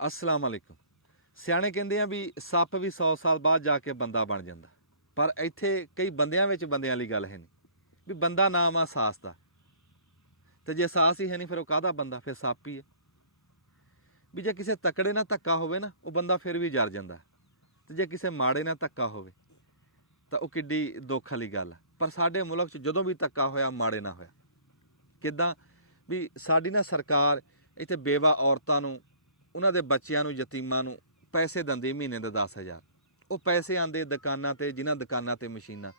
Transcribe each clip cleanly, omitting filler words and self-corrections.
अस्सलाम वालेकुम। ਸਿਆਣੇ ਕਹਿੰਦੇ ਆ ਵੀ ਸੱਪ ਵੀ 100 ਸਾਲ ਬਾਅਦ ਜਾ ਕੇ ਬੰਦਾ ਬਣ ਜਾਂਦਾ, ਪਰ ਇੱਥੇ ਕਈ ਬੰਦਿਆਂ ਵਿੱਚ ਬੰਦਿਆਂ ਵਾਲੀ ਗੱਲ ਹੈ ਨਹੀਂ ਵੀ ਬੰਦਾ ਨਾਮ ਆ ਸਾਸ ਦਾ, ਤੇ ਜੇ ਸਾਸ ਹੀ ਹੈ ਨਹੀਂ ਫਿਰ ਉਹ ਕਾਹਦਾ ਬੰਦਾ, ਫਿਰ ਸੱਪ ਹੀ ਹੈ। ਵੀ ਜੇ ਕਿਸੇ ਤਕੜੇ ਨਾਲ ਧੱਕਾ ਹੋਵੇ ਨਾ ਉਹ ਬੰਦਾ ਫਿਰ ਵੀ ਜਰ ਜਾਂਦਾ, ਤੇ ਜੇ ਕਿਸੇ ਮਾੜੇ ਨਾਲ ਧੱਕਾ ਹੋਵੇ ਤਾਂ ਉਹ ਕਿੱਡੀ ਦੁੱਖ ਵਾਲੀ ਗੱਲ ਹੈ। ਪਰ ਸਾਡੇ ਮੁਲਕ 'ਚ ਜਦੋਂ ਵੀ ਧੱਕਾ ਹੋਇਆ ਮਾੜੇ ਨਾਲ ਹੋਇਆ। ਕਿੱਦਾਂ ਵੀ ਸਾਡੀ ਨਾ ਸਰਕਾਰ ਇੱਥੇ ਬੇਵਾ ਔਰਤਾਂ ਨੂੰ, ਉਹਨਾਂ ਦੇ ਬੱਚਿਆਂ ਨੂੰ, ਯਤੀਮਾਂ ਨੂੰ ਪੈਸੇ ਦਿੰਦੀ ਮਹੀਨੇ ਦੇ 10,000। ਉਹ ਪੈਸੇ ਆਉਂਦੇ ਦੁਕਾਨਾਂ ਤੇ, ਜਿਨ੍ਹਾਂ ਦੁਕਾਨਾਂ ਤੇ ਮਸ਼ੀਨਾਂ,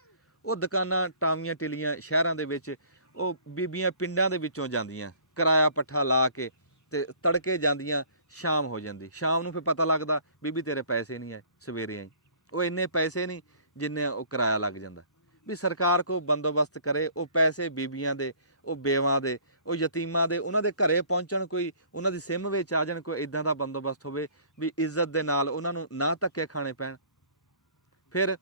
ਉਹ ਦੁਕਾਨਾਂ ਟਾਵੀਆਂ ਟਿਲੀਆਂ ਸ਼ਹਿਰਾਂ ਦੇ ਵਿੱਚ, ਉਹ ਬੀਬੀਆਂ ਪਿੰਡਾਂ ਦੇ ਵਿੱਚੋਂ ਜਾਂਦੀਆਂ ਕਿਰਾਇਆ ਪੱਠਾ ਲਾ ਕੇ, ਤੇ ਤੜਕੇ ਜਾਂਦੀਆਂ, ਸ਼ਾਮ ਹੋ ਜਾਂਦੀ, ਸ਼ਾਮ ਨੂੰ ਫਿਰ ਪਤਾ ਲੱਗਦਾ ਬੀਬੀ ਤੇਰੇ ਪੈਸੇ ਨਹੀਂ ਆਏ, ਸਵੇਰੇ ਆਈ। ਉਹ ਇੰਨੇ ਪੈਸੇ ਨਹੀਂ ਜਿੰਨੇ ਉਹ ਕਿਰਾਇਆ ਲੱਗ ਜਾਂਦਾ। ਵੀ ਸਰਕਾਰ ਕੋ ਬੰਦੋਬਸਤ ਕਰੇ, ਉਹ ਪੈਸੇ ਬੀਬੀਆਂ ਦੇ, ਉਹ ਬੇਵਾਂ ਦੇ, ਉਹ ਯਤੀਮਾਂ ਦੇ, ਉਹਨਾਂ ਦੇ ਘਰੇ ਪਹੁੰਚਣ, ਕੋਈ ਉਹਨਾਂ ਦੀ ਸਿਮ ਵਿੱਚ ਆ ਜਾਣ, ਕੋਈ ਇਦਾਂ ਦਾ ਬੰਦੋਬਸਤ ਹੋਵੇ ਵੀ ਇੱਜ਼ਤ ਦੇ ਨਾਲ ਉਹਨਾਂ ਨੂੰ ਨਾ ਧੱਕੇ ਖਾਣੇ ਪੈਣ। ਫਿਰ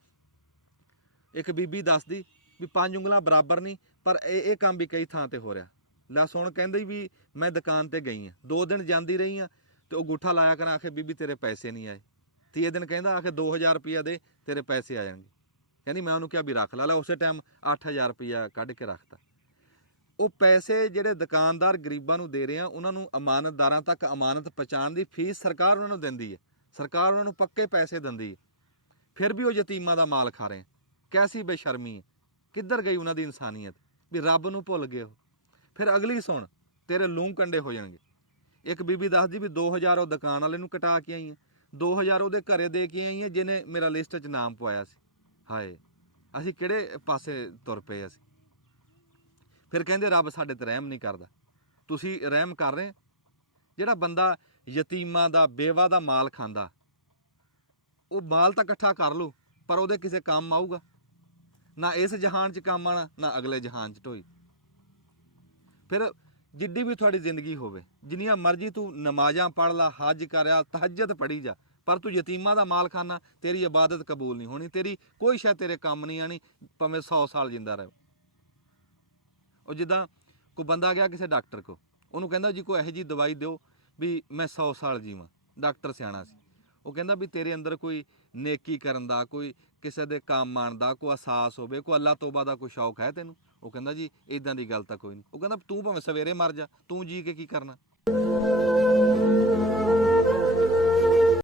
ਇੱਕ ਬੀਬੀ ਦੱਸਦੀ ਵੀ 5 ਉਂਗਲਾਂ ਬਰਾਬਰ ਨਹੀਂ, ਪਰ ਇਹ ਕੰਮ ਵੀ ਕਈ ਥਾਂ ਤੇ ਹੋ ਰਿਹਾ। ਲੈ ਸੁਣ, ਕਹਿੰਦੀ ਵੀ ਮੈਂ ਦੁਕਾਨ ਤੇ ਗਈ ਹਾਂ, 2 ਦਿਨ ਜਾਂਦੀ ਰਹੀ ਹਾਂ, ਤੇ ਉਹ ਅੰਗੂਠਾ ਲਾਇਆ ਕਰਾਂ, ਆਖੇ ਬੀਬੀ ਤੇਰੇ ਪੈਸੇ ਨਹੀਂ ਆਏ। 3 ਦਿਨ ਕਹਿੰਦਾ, ਆਖੇ 2000 ਰੁਪਈਆ ਦੇ, ਤੇਰੇ ਪੈਸੇ ਆ ਜਾਣਗੇ। ਕਹਿੰਦੀ ਮੈਂ ਉਹਨੂੰ ਕਿਹਾ ਵੀ ਰੱਖ ਲਾ, ਉਸੇ ਟਾਈਮ 8000 ਰੁਪਈਆ ਕੱਢ ਕੇ ਰੱਖਤਾ। ਉਹ ਪੈਸੇ ਜਿਹੜੇ ਦੁਕਾਨਦਾਰ ਗਰੀਬਾਂ ਨੂੰ ਦੇ ਰਹੇ ਆ, ਉਹਨਾਂ ਨੂੰ ਅਮਾਨਤਦਾਰਾਂ ਤੱਕ ਅਮਾਨਤ ਪਹੁੰਚਾਉਣ ਦੀ ਫੀਸ ਸਰਕਾਰ ਉਹਨਾਂ ਨੂੰ ਦਿੰਦੀ ਹੈ, ਸਰਕਾਰ ਉਹਨਾਂ ਨੂੰ ਪੱਕੇ ਪੈਸੇ ਦਿੰਦੀ ਹੈ, ਫਿਰ ਵੀ ਉਹ ਯਤੀਮਾਂ ਦਾ ਮਾਲ ਖਾ ਰਹੇ। ਕੈਸੀ ਬੇਸ਼ਰਮੀ ਹੈ, ਕਿੱਧਰ ਗਈ ਉਹਨਾਂ ਦੀ ਇਨਸਾਨੀਅਤ, ਵੀ ਰੱਬ ਨੂੰ ਭੁੱਲ ਗਏ ਉਹ। ਫਿਰ ਅਗਲੀ ਸੁਣ, ਤੇਰੇ ਲੂੰ ਕੰਡੇ ਹੋ ਜਾਣਗੇ। ਇੱਕ ਬੀਬੀ ਦੱਸਦੀ ਵੀ 2000 ਉਹ ਦੁਕਾਨ ਵਾਲੇ ਨੂੰ ਕਟਾ ਕੇ ਆਈ ਹੈ, 2000 ਉਹਦੇ ਘਰੇ ਦੇ ਕੇ ਆਈ ਹੈ ਜਿਹਨੇ ਮੇਰਾ ਲਿਸਟ 'ਚ ਨਾਮ ਪਵਾਇਆ ਸੀ। ਹਾਏ, ਅਸੀਂ ਕਿਹੜੇ ਪਾਸੇ ਤੁਰ ਪਏ ਅਸੀਂ। ਫਿਰ ਕਹਿੰਦੇ ਰੱਬ ਸਾਡੇ ਤੇ ਰਹਿਮ ਨਹੀਂ ਕਰਦਾ। ਤੁਸੀਂ ਰਹਿਮ ਕਰ ਰਹੇ। ਜਿਹੜਾ ਬੰਦਾ ਯਤੀਮਾਂ ਦਾ, ਬੇਵਾ ਦਾ ਮਾਲ ਖਾਂਦਾ, ਉਹ ਮਾਲ ਤਾਂ ਇਕੱਠਾ ਕਰ ਲਓ, ਪਰ ਉਹਦੇ ਕਿਸੇ ਕੰਮ ਆਊਗਾ ਨਾ, ਇਸ ਜਹਾਨ 'ਚ ਕੰਮ ਆਣਾ, ਨਾ ਅਗਲੇ ਜਹਾਨ 'ਚ ਢੋਈ। ਫਿਰ ਜਿੱਡੀ ਵੀ ਤੁਹਾਡੀ ਜ਼ਿੰਦਗੀ ਹੋਵੇ, ਜਿੰਨੀਆਂ ਮਰਜ਼ੀ ਤੂੰ ਨਮਾਜ਼ਾਂ ਪੜ੍ਹ ਲਾ, ਹੱਜ ਕਰਿਆ, ਤਹੱਜਦ ਪੜ੍ਹੀ ਜਾ, ਪਰ ਤੂੰ ਯਤੀਮਾਂ ਦਾ ਮਾਲ ਖਾਨਾ, ਤੇਰੀ ਇਬਾਦਤ ਕਬੂਲ ਨਹੀਂ ਹੋਣੀ, ਤੇਰੀ ਕੋਈ ਸ਼ਾਇਦ ਤੇਰੇ ਕੰਮ ਨਹੀਂ ਆਣੀ, ਭਾਵੇਂ 100 ਸਾਲ ਜਿੰਦਾ ਰਹੇ। ਉਹ ਜਿੱਦਾਂ ਕੋਈ ਬੰਦਾ ਗਿਆ ਕਿਸੇ ਡਾਕਟਰ ਕੋ, ਉਹਨੂੰ ਕਹਿੰਦਾ ਜੀ ਕੋਈ ਇਹੋ ਜਿਹੀ ਦਵਾਈ ਦਿਓ ਵੀ ਮੈਂ 100 ਸਾਲ ਜੀਵਾਂ। ਡਾਕਟਰ ਸਿਆਣਾ ਸੀ, ਉਹ ਕਹਿੰਦਾ ਵੀ ਤੇਰੇ ਅੰਦਰ ਕੋਈ ਨੇਕੀ ਕਰਨ ਦਾ, ਕੋਈ ਕਿਸੇ ਦੇ ਕੰਮ ਆਉਣ ਦਾ ਕੋਈ ਅਹਿਸਾਸ ਹੋਵੇ, ਕੋਈ ਅੱਲਾ ਤੋਬਾ ਦਾ ਕੋਈ ਸ਼ੌਕ ਹੈ ਤੈਨੂੰ? ਉਹ ਕਹਿੰਦਾ ਜੀ ਇੱਦਾਂ ਦੀ ਗੱਲ ਤਾਂ ਕੋਈ ਨਹੀਂ। ਉਹ ਕਹਿੰਦਾ ਤੂੰ ਭਾਵੇਂ ਸਵੇਰੇ ਮਰ ਜਾ, ਤੂੰ ਜੀ ਕੇ ਕੀ ਕਰਨਾ।